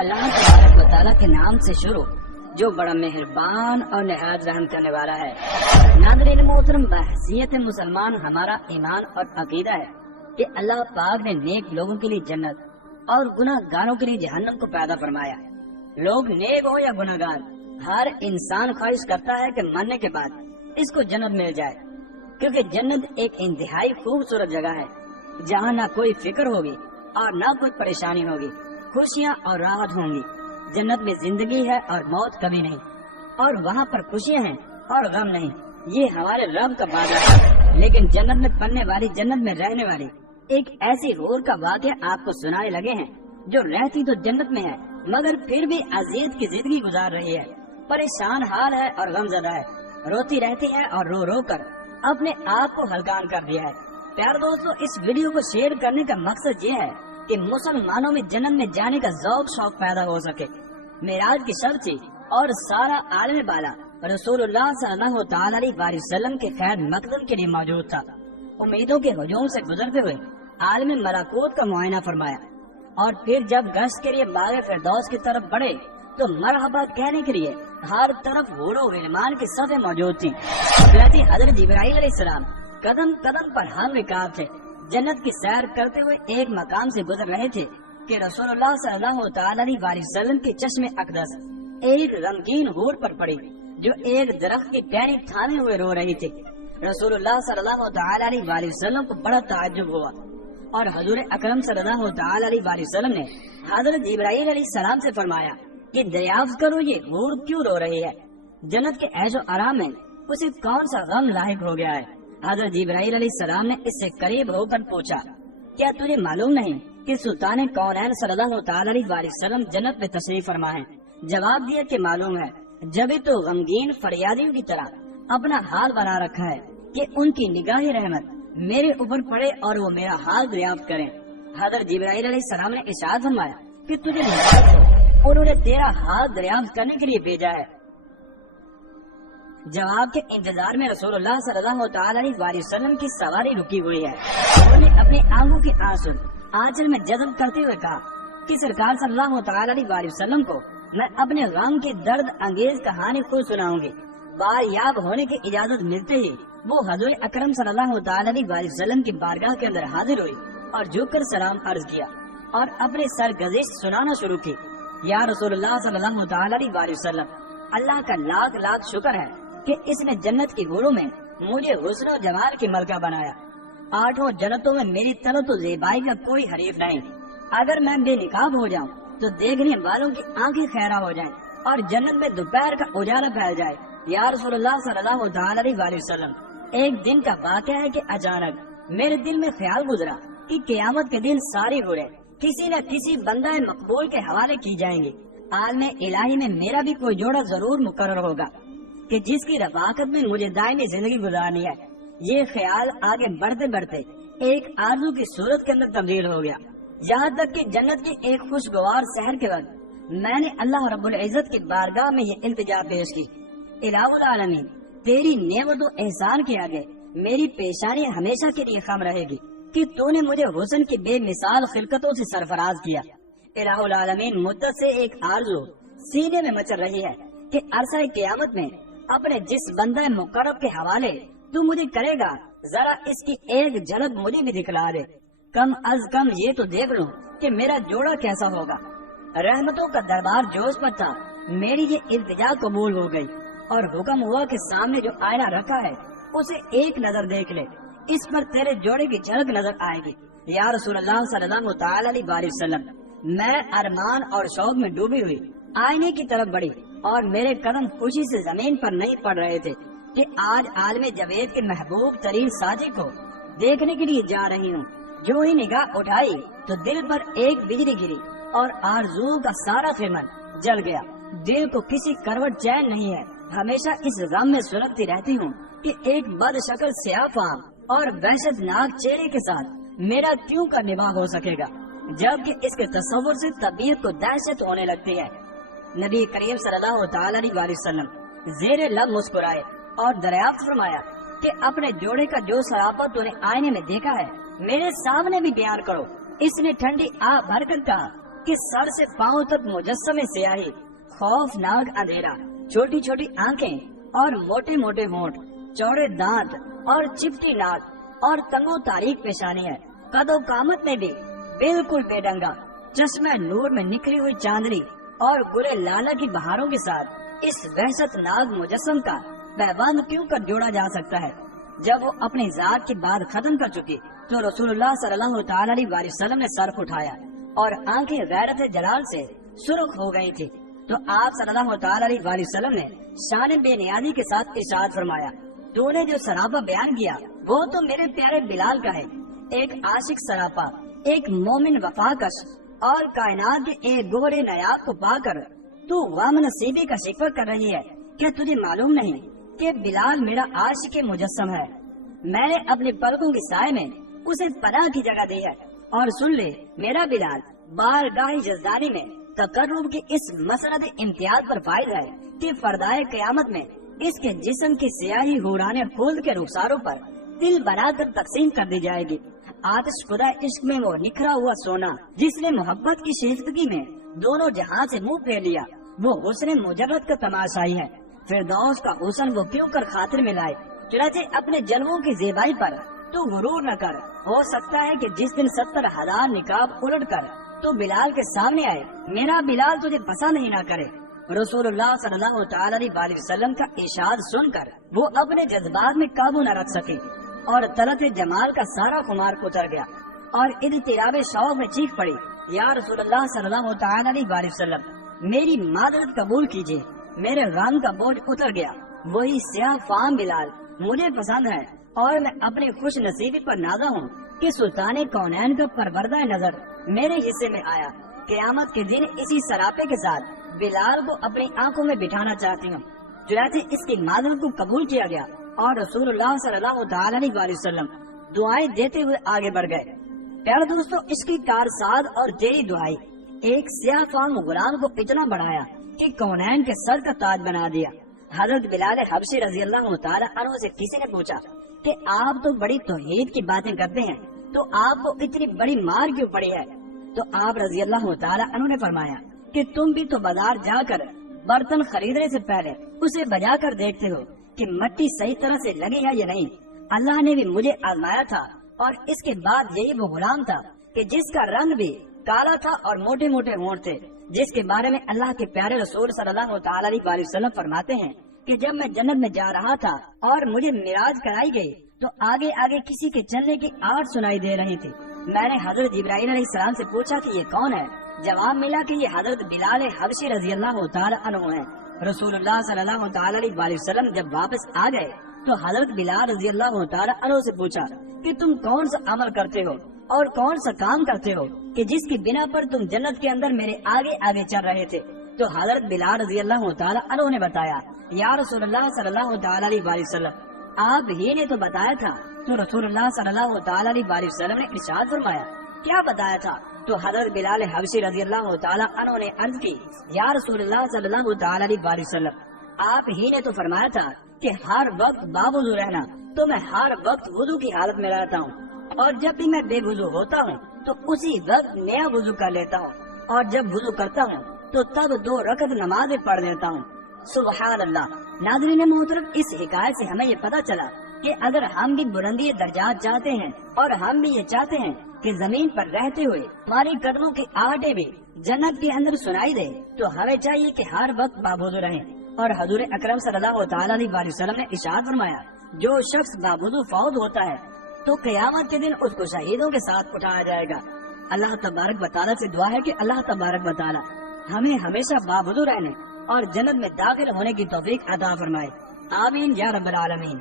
اللہ तबारक व तआला के नाम से शुरू जो बड़ा मेहरबान और नहायत रहम करने वाला है। नाज़रीन मोहतरम, बहैसियत मुसलमान हमारा ईमान और अकीदा है कि अल्लाह पाक ने नेक लोगों के लिए जन्नत और गुनाहगारों के लिए जहन्नम को पैदा फरमाया। लोग नेक हो या गुनाहगार, हर इंसान ख्वाहिश करता है कि मरने के बाद इसको जन्नत मिल जाए, क्योंकि जन्नत एक इंतहाई खूबसूरत जगह है जहाँ ना कोई फिक्र होगी और ना कोई परेशानी होगी, खुशियाँ और राहत होंगी। जन्नत में जिंदगी है और मौत कभी नहीं, और वहाँ पर खुशियाँ हैं और गम नहीं। ये हमारे रब का वादा है। लेकिन जन्नत में पढ़ने वाली, जन्नत में रहने वाली एक ऐसी हूर का वाक़या आपको सुनाने लगे हैं जो रहती तो जन्नत में है मगर फिर भी अज़ियत की जिंदगी गुजार रही है, परेशान हाल है और गमज़दा है, रोती रहती है और रो रो कर अपने आप को हलकान कर दिया है। प्यारे दोस्तों, इस वीडियो को शेयर करने का मकसद ये है कि मुसलमानों में जन्नत में जाने का ज़ौक़ शौक पैदा हो सके। मेराज की शब थी और सारा आलम बाला रसूलुल्लाह सल्लल्लाहु अलैहि वसल्लम के खैर मकदम के लिए मौजूद था। उम्मीदों के हुजूम से गुजरते हुए आलम मलाकूत का मुआयना फरमाया और फिर जब गश्त के लिए बाग़ फिरदौस की तरफ बढ़े तो मरहबा कहने के लिए हर तरफ हूरो गिलमान की सफ़ें मौजूद थी। हज़रत जिब्राईल अलैहिस्सलाम कदम कदम पर हम रिकाब थे। जन्नत की सैर करते हुए एक मकाम से गुजर रहे थे कि रसूलुल्लाह सल्लल्लाहु अलैहि वसल्लम के चश्मे अक़दस एक गमगीन हूर पर पड़ी जो एक दरख्त की टहनी थामे हुए रो रही थी। रसूलुल्लाह सल्लल्लाहु अलैहि वसल्लम को बड़ा ताज्जुब हुआ और हुजूर अकरम सल्लल्लाहु अलैहि वसल्लम ने हज़रत जिब्राईल अलैहिस्सलाम से फरमाया कि दरियाफ्त करो ये हूर क्यों रो रही है, जन्नत के ऐशो आराम में उसे कौन सा गम लाहिक हो गया है। हज़रत जिब्राईल अलैहिस्सलाम ने इससे करीब होकर पूछा, क्या तुझे मालूम नहीं कि सुल्तान कौनैन सल्लल्लाहु अलैहि वसल्लम जन्नत में तशरीफ फरमा है? जवाब दिया कि मालूम है। जब तो गमगीन फरियादियों की तरह अपना हाल बना रखा है कि उनकी निगाह रहमत मेरे ऊपर पड़े और वो मेरा हाल दरियाफ्त करें। हज़रत जिब्राईल अलैहिस्सलाम ने इरशाद फरमाया कि तुझे उन्होंने तेरा हाल दरियाफ्त करने के लिए भेजा है। जवाब के इंतजार में रसूलुल्लाह सल्लल्लाहु अलैहि वसल्लम की सवारी रुकी हुई है। उन्होंने अपनी आंखों के आंसू आंचल में जज़ब करते हुए कहा कि सरकार सल्लल्लाहु अलैहि वसल्लम को मैं अपने गम की दर्द अंगेज कहानी को सुनाऊंगी। बायाब होने की इजाजत मिलते ही वो हजूर अकरम सल्लल्लाहु अलैहि वसल्लम की बारगाह के अंदर हाजिर हुई और झुककर सलाम अर्ज किया और अपने सरगुज़िश्त सुनाना शुरू की। या रसूलुल्लाह सल्लल्लाहु अलैहि वसल्लम, अल्लाह का लाख लाख शुक्र है कि इसने जन्नत की हूरों में मुझे हुस्न और जमाल की मलका बनाया। आठों जन्नतों में मेरी तरह तो ज़ेबाई का कोई हरीफ नहीं। अगर मैं बेनिकाब हो जाऊं तो देखने वालों की आंखें खैरा हो जाएं और जन्नत में दोपहर का उजाला फैल जाए। या रसूलुल्लाह सल्लल्लाहु अलैहि वसल्लम, एक दिन का वाक़या है कि अचानक मेरे दिल में ख्याल गुजरा कि क़यामत के दिन सारी हूरें किसी न किसी बंदा मकबूल के हवाले की जाएंगी। आलमे इलाही में मेरा भी कोई जोड़ा जरूर मुकर्रर होगा कि जिसकी रफ़ाकत में मुझे दायमी जिंदगी गुजारनी है। ये ख्याल आगे बढ़ते बढ़ते एक आरज़ू की सूरत के अंदर तब्दील हो गया, यहाँ तक कि जन्नत की एक खुशगवार शहर के वक्त मैंने अल्लाह रब्बुल इज़्ज़त की बारगाह में ये इल्तिजा पेश की, इलाहुल आलमीन, तेरी नेमतों एहसान के आगे मेरी पेशानी हमेशा के लिए खम रहेगी कि तूने मुझे हुस्न की बेमिसाल खिलकतों से सरफराज किया। इलाहुल आलमीन, मुद्दत से एक आरज़ू सीने में मचल रही है कि अरसा क़यामत में अपने जिस बंदा मुकर्रब के हवाले तू मुझे करेगा, जरा इसकी एक झलक मुझे भी दिखला दे। कम अज कम ये तो देख लूं कि मेरा जोड़ा कैसा होगा। रहमतों का दरबार जोश पर था। मेरी ये इल्तिजा कबूल हो गई और हुक्म हुआ कि सामने जो आईना रखा है उसे एक नजर देख ले, इस पर तेरे जोड़े की झलक नजर आएगी। या रसूलुल्लाह सल्लल्लाहु अलैहि वसल्लम, मैं अरमान और शौक में डूबी हुई आईने की तरफ बढ़ी और मेरे कदम खुशी से जमीन पर नहीं पड़ रहे थे कि आज आलमे जवेद के महबूब तरीन साथी को देखने के लिए जा रही हूँ। जो ही निगाह उठाई तो दिल पर एक बिजली गिरी और आरज़ू का सारा खिमन जल गया। दिल को किसी करवट चैन नहीं है। हमेशा इस गम में सुलगती रहती हूँ कि एक बदशक्ल स्याफाम और वहशतनाक चेहरे के साथ मेरा क्यों का निभाह हो सकेगा, जबकि इसके तस्वुर से तबीयत को दहशत होने लगती है। नबी करीम सल्लल्लाहु अलैहि वसल्लम ज़ेरे लब मुस्कुराए और दरियाफ्त फरमाया कि अपने जोड़े का जो सरापा तूने आईने में देखा है मेरे सामने भी बयान करो। इसने ठंडी आह भरकर कहा कि सर से पांव तक मुजस्समे स्याही, खौफनाक अंधेरा, छोटी छोटी आंखें और मोटे मोटे होंठ, चौड़े दांत और चिपटी नाक और तंगो तारीख पेशानी है। कदो कामत में भी बिल्कुल बेढंगा, चश्मा नूर में निखरी हुई चांदनी और गुले लाला की बहारों के साथ इस वहशतनाक मुजस्सम का पैबंद क्यों कर जोड़ा जा सकता है। जब वो अपनी जात की बात खत्म कर चुकी तो रसूलुल्लाह सल्लल्लाहु तआला अलैहि वसल्लम ने सर उठाया और आंखें गैरत जलाल से सुर्ख हो गई थी। तो आप सल्लल्लाहु तआला अलैहि वसल्लम ने शान बेनियाजी के साथ इरशाद फरमाया, तूने जो सरापा बयान किया वो तो मेरे प्यारे बिलाल का है। एक आशिक सरापा, एक मोमिन वफाकश और कायनात के एक गोरे नायाब को पाकर तू गम नसीबी का शिकवा कर रही है। क्या तुझे मालूम नहीं कि बिलाल मेरा आशिक मुजस्सम है। मैंने अपने पलकों की साए में उसे पनाह की जगह दी है। और सुन ले, मेरा बिलाल बारगाह जज़दानी में तकर्रुब की इस मसनद इम्तियाज पर फाइज है कि फरदाए क़यामत में इसके जिस्म की स्याही हुराने खूद के रुखसारों पर दिल बनाकर तकसीम कर दी जाएगी। आतिश खुदा इश्क में वो निखरा हुआ सोना जिसने मोहब्बत की शीज़्दगी में दोनों जहां से मुंह फेर लिया, वो हुस्न मुजर्रद का तमाशाई है। फिरदौस का हुस्न वो क्यों कर खातिर में लाए। चुनाचे अपने जलवों की ज़ेबाई पर तू गुरूर न कर। हो सकता है कि जिस दिन 70,000 निकाब उलट कर तो बिलाल के सामने आए, मेरा बिलाल तुझे पसंद ही ना करे। रसूलुल्लाह सल्लल्लाहु तआला अलैहि वसल्लम का इरशाद सुनकर वो अपने जज्बात में काबू न रख सके और तलत जमाल का सारा खुमार उतर गया और इज़्तिराब शौक में चीख पड़ी, या रसूलुल्लाह सल्लल्लाहु तआला अलैहि वसल्लम, मेरी मादरत कबूल कीजिए, मेरे गम का बोझ उतर गया। वही स्याह फाम बिलाल मुझे पसंद है और मैं अपनी खुश नसीबी पर नाज़ा हूँ कि सुल्तान कौनैन का परवरदा नजर मेरे हिस्से में आया। क़यामत के दिन इसी सरापे के साथ बिलाल को अपनी आंखों में बिठाना चाहती हूँ। चुनांचे इसकी मादरत को कबूल किया गया और रसूलुल्लाह सल्लल्लाहु तआला अलैहि वसल्लम दुआएं देते हुए आगे बढ़ गए। प्यारे दोस्तों, इसकी कारसाद और तेरी दुआई एक स्याह फाम गुलाम को इतना बढ़ाया कि कौनैन के सर का ताज बना दिया। हजरत बिलाल हबशी रजी अल्लाह तआला अन्हु से किसी ने पूछा कि आप तो बड़ी तौहीद की बातें करते हैं, तो आपको इतनी बड़ी मार क्यों पड़ी है। तो आप रजी अल्लाह तआला अन्हु ने फरमाया कि तुम भी तो बाजार जाकर बर्तन खरीदने से पहले उसे बजा कर देखते हो कि मिट्टी सही तरह से लगी है या नहीं। अल्लाह ने भी मुझे आजमाया था और इसके बाद यही वो गुलाम था कि जिसका रंग भी काला था और मोटे मोटे होंठ थे, जिसके बारे में अल्लाह के प्यारे रसूल सल्लल्लाहु तआला अलैहि वसल्लम फरमाते हैं कि जब मैं जन्नत में जा रहा था और मुझे मिराज कराई गई तो आगे आगे किसी के चलने की आवाज़ सुनाई दे रही थी। मैंने हजरत जिब्राइल अलैहिस्सलाम से पूछा कि ये कौन है। जवाब मिला कि ये हजरत बिलाल हबशी रजी अल्लाह तआला अन्हु है। रसूलुल्लाह सल्लल्लाहु तआला अलैहि वसल्लम जब वापस आ गए तो हजरत बिलाल रजी अल्लाह तआला अन्हु से पूछा कि तुम कौन सा अमल करते हो और कौन सा काम करते हो कि जिसकी बिना पर तुम जन्नत के अंदर मेरे आगे आगे चल रहे थे। तो हजरत बिलाल रजी अल्लाह तआला अन्हु ने बताया, या रसूलुल्लाह सल्लल्लाहु तआला अलैहि वसल्लम, आप ही ने तो बताया था। तो रसूलुल्लाह सल्लल्लाहु तआला अलैहि वसल्लम ने इरशाद फरमाया, क्या बताया था। तो हजरत बिलाल हबशी रजी अल्लाह तआला अन्हु ने अर्ज की, या रसूलुल्लाह सल्लल्लाहु तआला अलैहि वसल्लम, आप ही ने तो फरमाया था कि हर वक्त बावुज़ू रहना। तो मैं हर वक्त वुज़ू की हालत में रहता हूँ और जब भी मैं बेवुज़ू होता हूँ तो उसी वक्त नया वुज़ू कर लेता हूँ और जब वुज़ू करता हूँ तो तब 2 रकअत नमाज़ पढ़ लेता हूँ। सुबहान अल्लाह। नाज़रीन मोहतरम, इस हिकायत से हमें ये पता चला कि अगर हम भी बुलंदी दर्जात चाहते हैं और हम भी ये चाहते हैं कि जमीन पर रहते हुए हमारे कदमों की आहटें भी जन्नत के अंदर सुनाई दे, तो हमें चाहिए कि हर वक्त बावुज़ू रहें। और हजूर अकरम सल्लल्लाहु तआला अलैहि वसल्लम ने इरशाद फरमाया, जो शख्स बावुज़ू फौत होता है तो क़यामत के दिन उसको शहीदों के साथ उठाया जाएगा। अल्लाह तबारक व तआला से दुआ है कि अल्लाह तबारक व तआला हमें हमेशा बावुज़ू रहने और जन्नत में दाखिल होने की तौफीक अता फरमाए। आमीन या रब्बल आलमीन।